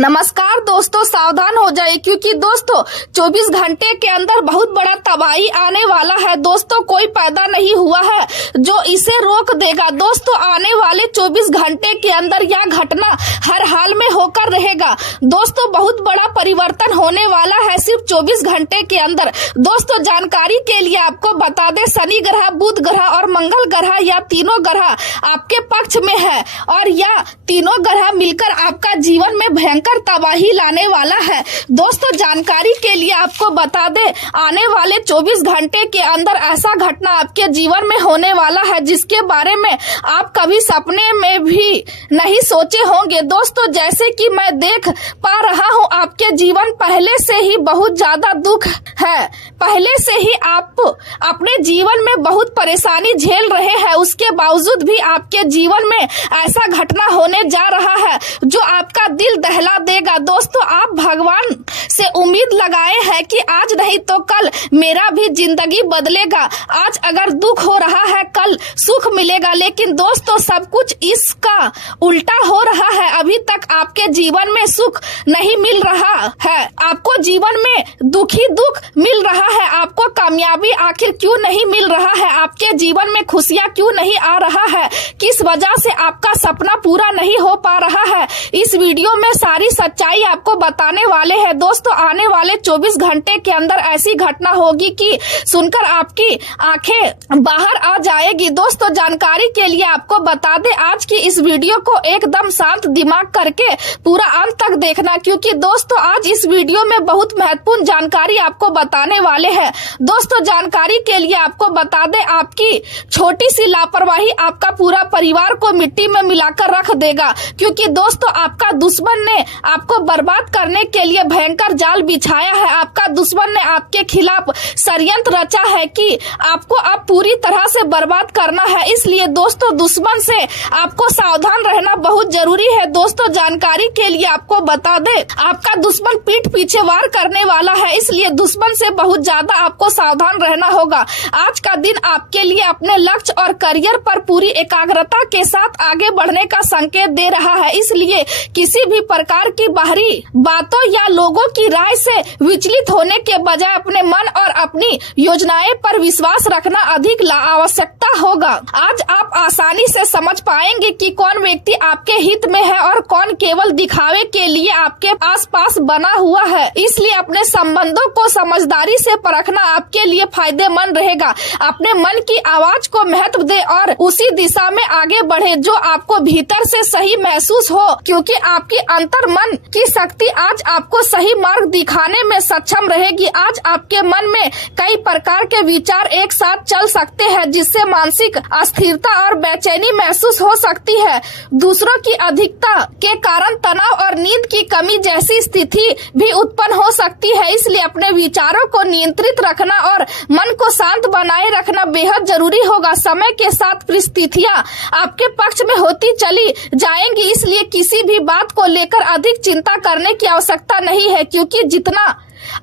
नमस्कार दोस्तों, सावधान हो जाए क्योंकि दोस्तों 24 घंटे के अंदर बहुत बड़ा तबाही आने वाला है। दोस्तों कोई पैदा नहीं हुआ है जो इसे रोक देगा। दोस्तों आने वाले 24 घंटे के अंदर यह घटना हर हाल में होकर रहेगा। दोस्तों बहुत बड़ा परिवर्तन होने वाला है सिर्फ 24 घंटे के अंदर। दोस्तों जानकारी के लिए आपको बता दें, शनि ग्रह, बुध ग्रह और मंगल ग्रह, या तीनों ग्रह आपके पक्ष में है और यह तीनों ग्रह मिलकर आपका जीवन में भयंकर तबाही लाने वाला है। दोस्तों जानकारी के लिए आपको बता दें, आने वाले 24 घंटे के अंदर ऐसा घटना आपके जीवन में होने वाला है जिसके बारे में आप कभी सपने में भी नहीं सोचे होंगे। दोस्तों जैसे कि मैं देख पा रहा हूं, आपके जीवन पहले से ही बहुत ज्यादा दुख है। पहले से ही आप अपने जीवन में बहुत परेशानी झेल रहे हैं, उसके बावजूद भी आपके जीवन में ऐसा घटना होने जा रहा है जो आपका दिल दहला देगा। दोस्तों आप भगवान से उम्मीद लगाए हैं कि आज नहीं तो कल मेरा भी जिंदगी बदलेगा। आज अगर दुख हो रहा है कल सुख मिलेगा, लेकिन दोस्तों सब कुछ इसका उल्टा हो रहा है। अभी तक आपके जीवन में सुख नहीं मिल रहा है, आपको जीवन में दुखी दुख मिल रहा है। आपको कामयाबी आखिर क्यों नहीं मिल रहा है, आपके जीवन में खुशियां क्यों नहीं आ रहा है, किस वजह से आपका सपना पूरा नहीं हो पा रहा है, इस वीडियो में सारी सच्चाई आपको बताने वाले हैं। दोस्तों आने वाले 24 घंटे के अंदर ऐसी घटना होगी कि सुनकर आपकी आंखें बाहर आ जाएगी। दोस्तों जानकारी के लिए आपको बता दें, आज की इस वीडियो को एकदम शांत दिमाग करके पूरा अंत तक देखना, क्योंकि दोस्तों आज इस वीडियो में बहुत महत्वपूर्ण जानकारी आपको बताने वाले हैं। दोस्तों जानकारी के लिए आपको बता दें, आपकी छोटी सी लापरवाही आपका पूरा परिवार को मिट्टी में मिलाकर रख देगा, क्योंकि दोस्तों आपका दुश्मन ने आपको बर्बाद करने के लिए भयंकर जाल बिछाया है। आपका दुश्मन ने आपके खिलाफ षड्यंत्र रचा है कि आपको अब पूरी तरह से बर्बाद करना है। इसलिए दोस्तों दुश्मन से आपको सावधान रहना बहुत जरूरी है। दोस्तों जानकारी के लिए आपको बता दें, आपका दुश्मन पीठ पीछे वार करने वाला है, इसलिए दुश्मन से बहुत ज्यादा आपको सावधान रहना होगा। आज का दिन आपके लिए अपने लक्ष्य और करियर पर पूरी एकाग्रता के साथ आगे बढ़ने का संकेत दे रहा है। इसलिए किसी भी प्रकार की बाहरी बातों या लोगों की राय से विचलित होने के बजाय अपने मन और अपनी योजनाएं पर विश्वास रखना अधिक आवश्यकता होगा। आज आप आसानी से समझ पाएंगे कि कौन व्यक्ति आपके हित में है और कौन केवल दिखावे के लिए आपके आसपास बना हुआ है। इसलिए अपने संबंधों को समझदारी से परखना आपके लिए फायदेमंद रहेगा। अपने मन की आवाज को महत्व दे और उसी दिशा में आगे बढ़े जो आपको भीतर से सही महसूस हो, क्योंकि आपकी अंतर मन की शक्ति आज आपको सही मार्ग दिखाने में सक्षम रहेगी। आज आपके मन में कई प्रकार के विचार एक साथ चल सकते हैं, जिससे मानसिक अस्थिरता और बेचैनी महसूस हो सकती है। दूसरों की अधिकता के कारण तनाव और नींद की कमी जैसी स्थिति भी उत्पन्न हो सकती है। इसलिए अपने विचारों को नियंत्रित रखना और मन को शांत बनाए रखना बेहद जरूरी होगा। समय के साथ परिस्थितियां आपके पक्ष में होती चली जाएंगी, इसलिए किसी भी बात को लेकर अधिक चिंता करने की आवश्यकता नहीं है, क्योंकि जितना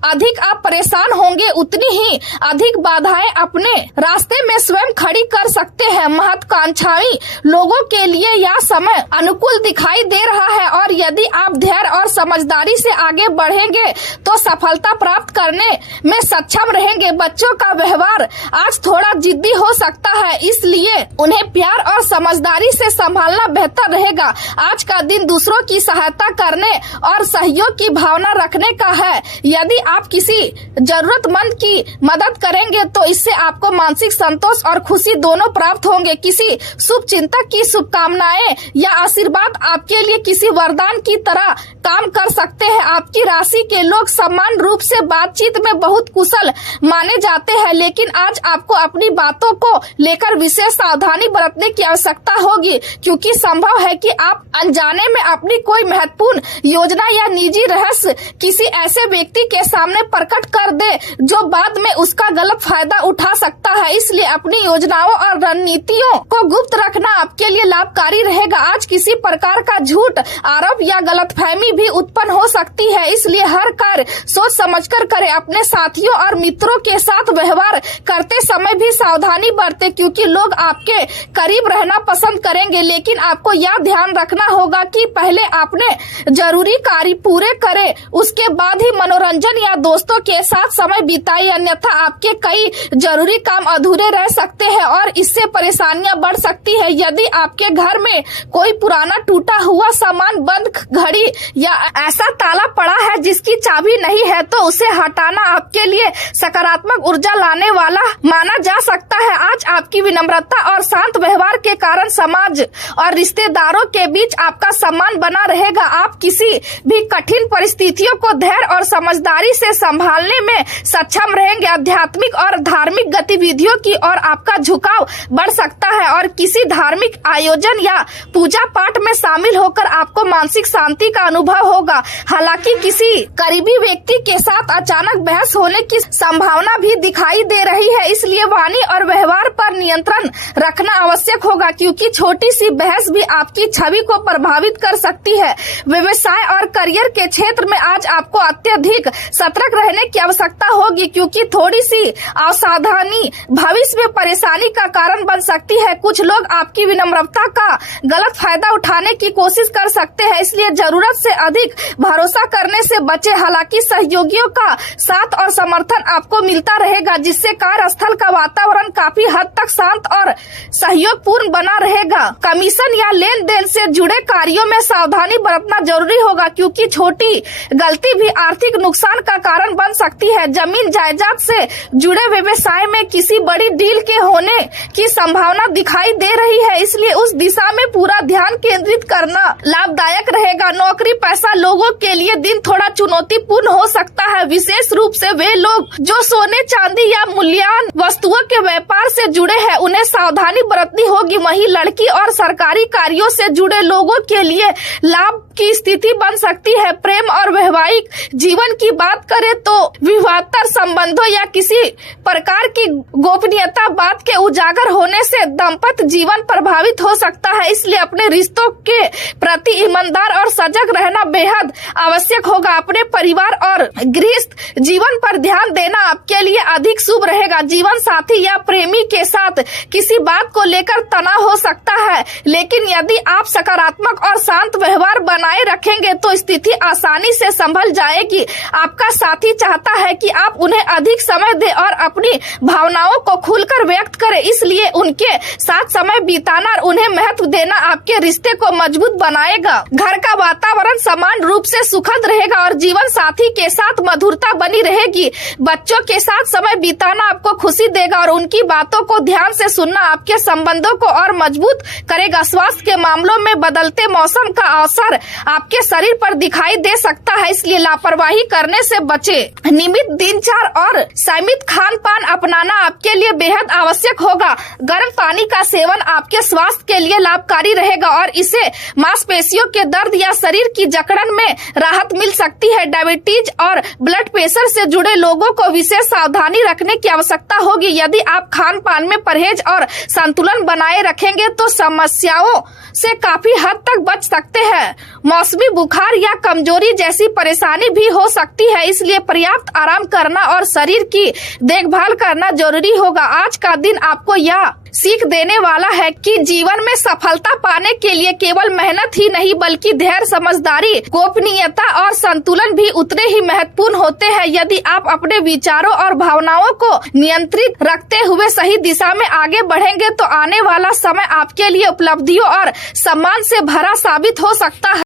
अधिक आप परेशान होंगे उतनी ही अधिक बाधाएं अपने रास्ते में स्वयं खड़ी कर सकते हैं। महत्वाकांक्षी लोगों के लिए यह समय अनुकूल दिखाई दे रहा है और यदि आप धैर्य और समझदारी से आगे बढ़ेंगे तो सफलता प्राप्त करने में सक्षम रहेंगे। बच्चों का व्यवहार आज थोड़ा जिद्दी हो सकता है, इसलिए उन्हें प्यार और समझदारी से संभालना बेहतर रहेगा। आज का दिन दूसरों की सहायता करने और सहयोग की भावना रखने का है। यदि आप किसी जरूरतमंद की मदद करेंगे तो इससे आपको मानसिक संतोष और खुशी दोनों प्राप्त होंगे। किसी शुभ चिंतक की शुभकामनाएं या आशीर्वाद आपके लिए किसी वरदान की तरह काम कर सकते हैं। आपकी राशि के लोग समान रूप से बातचीत में बहुत कुशल माने जाते हैं, लेकिन आज आपको अपनी बातों को लेकर विशेष सावधानी बरतने की आवश्यकता होगी, क्योंकि संभव है कि आप अनजाने में अपनी कोई महत्वपूर्ण योजना या निजी रहस्य किसी ऐसे व्यक्ति के के सामने प्रकट कर दे जो बाद में उसका गलत फायदा उठा सकता है। इसलिए अपनी योजनाओं और रणनीतियों को गुप्त रखना आपके लिए लाभकारी रहेगा। आज किसी प्रकार का झूठ, आरोप या गलतफहमी भी उत्पन्न हो सकती है, इसलिए हर कार्य सोच समझकर करें। अपने साथियों और मित्रों के साथ व्यवहार करते समय भी सावधानी बरतें, क्योंकि लोग आपके करीब रहना पसंद करेंगे, लेकिन आपको यह ध्यान रखना होगा कि पहले आपने जरूरी कार्य पूरे करें, उसके बाद ही मनोरंजन या दोस्तों के साथ समय बिताएं, अन्यथा आपके कई जरूरी काम अधूरे रह सकते हैं और इससे परेशानियां बढ़ सकती है। यदि आपके घर में कोई पुराना टूटा हुआ सामान, बंद घड़ी या ऐसा ताला पड़ा है जिसकी चाबी नहीं है, तो उसे हटाना आपके लिए सकारात्मक ऊर्जा लाने वाला माना जा सकता है। आज आपकी विनम्रता और शांत व्यवहार के कारण समाज और रिश्तेदारों के बीच आपका सम्मान बना रहेगा। आप किसी भी कठिन परिस्थितियों को धैर्य और समझदारी से संभालने में सक्षम रहेंगे। आध्यात्मिक और धार्मिक गतिविधियों की ओर आपका झुकाव बढ़ सकता है और किसी धार्मिक आयोजन या पूजा पाठ में शामिल होकर आपको मानसिक शांति का अनुभव होगा। हालांकि किसी करीबी व्यक्ति के साथ अचानक बहस होने की संभावना भी दिखाई दे रही है, इसलिए वाणी और व्यवहार पर नियंत्रण रखना आवश्यक होगा, क्योंकि छोटी सी बहस भी आपकी छवि को प्रभावित कर सकती है। व्यवसाय और करियर के क्षेत्र में आज आपको अत्यधिक सतर्क रहने की आवश्यकता होगी, क्योंकि थोड़ी सी असावधानी भविष्य में परेशानी का कारण बन सकती है। कुछ लोग आपकी विनम्रता का गलत फायदा उठाने की कोशिश कर सकते हैं, इसलिए जरूरत से अधिक भरोसा करने से बचें। हालांकि सहयोगियों का साथ और समर्थन आपको मिलता रहेगा, जिससे कार्यस्थल का वातावरण काफी हद तक शांत और सहयोगपूर्ण बना रहेगा। कमीशन या लेन देन से जुड़े कार्यों में सावधानी बरतना जरूरी होगा, क्योंकि छोटी गलती भी आर्थिक नुकसान का कारण बन सकती है। जमीन जायदाद से जुड़े व्यवसाय में किसी बड़ी डील के होने की संभावना दिखाई दे रही है, इसलिए उस दिशा में पूरा ध्यान केंद्रित करना लाभदायक रहेगा। नौकरी पेशा लोगों के लिए दिन थोड़ा चुनौतीपूर्ण हो सकता है, विशेष रूप से वे लोग जो सोने चांदी या मूल्यवान वस्तुओं के व्यापार से जुड़े हैं, उन्हें सावधानी बरतनी होगी। वहीं लड़की और सरकारी कार्यों से जुड़े लोगों के लिए लाभ की स्थिति बन सकती है। प्रेम और वैवाहिक जीवन की बात करें तो विवाहेतर संबंधों या किसी प्रकार की गोपनीयता बात के उजागर होने से दाम्पत्य जीवन प्रभावित हो सकता है, इसलिए अपने रिश्तों के प्रति ईमानदार और सजग रहना बेहद आवश्यक होगा। अपने परिवार और गृहस्थ जीवन पर ध्यान देना आपके लिए अधिक शुभ रहेगा। जीवन साथी या प्रेमी के साथ किसी बात को लेकर तनाव हो सकता है, लेकिन यदि आप सकारात्मक और शांत व्यवहार बनाए रखेंगे तो स्थिति आसानी से संभल जाएगी। आपका साथी चाहता है कि आप उन्हें अधिक समय दें और अपनी भावनाओं को खुलकर व्यक्त करें, इसलिए उनके साथ समय बिताना और उन्हें महत्व देना आपके रिश्ते को मजबूत बनाएगा। घर का वातावरण समान रूप से सुखद रहेगा और जीवन साथी के साथ मधुरता बनी रहेगी। बच्चों के साथ समय बिताना आपको खुशी देगा और उनकी बातों को ध्यान से सुनना आपके संबंधों को और मजबूत करेगा। स्वास्थ्य के मामलों में बदलते मौसम का असर आपके शरीर पर दिखाई दे सकता है, इसलिए लापरवाही करने से बचें। नियमित दिनचर्या और सीमित खान पान अपनाना आपके लिए बेहद आवश्यक होगा। गर्म पानी का सेवन आपके स्वास्थ्य के लिए लाभकारी रहेगा और इसे मांसपेशियों के दर्द या शरीर की जकड़न में राहत मिल सकती है। डायबिटीज और ब्लड प्रेशर से जुड़े लोगों को विशेष सावधानी रखने की आवश्यकता होगी। यदि आप खान पान में परहेज और संतुलन बनाए रखेंगे तो समस्याओं से काफी हद तक बच सकते हैं। मौसमी बुखार या कमजोरी जैसी परेशानी भी हो सकती है, इसलिए पर्याप्त आराम करना और शरीर की देखभाल करना जरूरी होगा। आज का दिन आपको यह सीख देने वाला है कि जीवन में सफलता पाने के लिए केवल मेहनत ही नहीं बल्कि धैर्य, समझदारी, गोपनीयता और संतुलन भी उतने ही महत्वपूर्ण होते हैं। यदि आप अपने विचारों और भावनाओं को नियंत्रित रखते हुए सही दिशा में आगे बढ़ेंगे तो आने वाला समय आपके लिए उपलब्धियों और सम्मान से भरा साबित हो सकता है।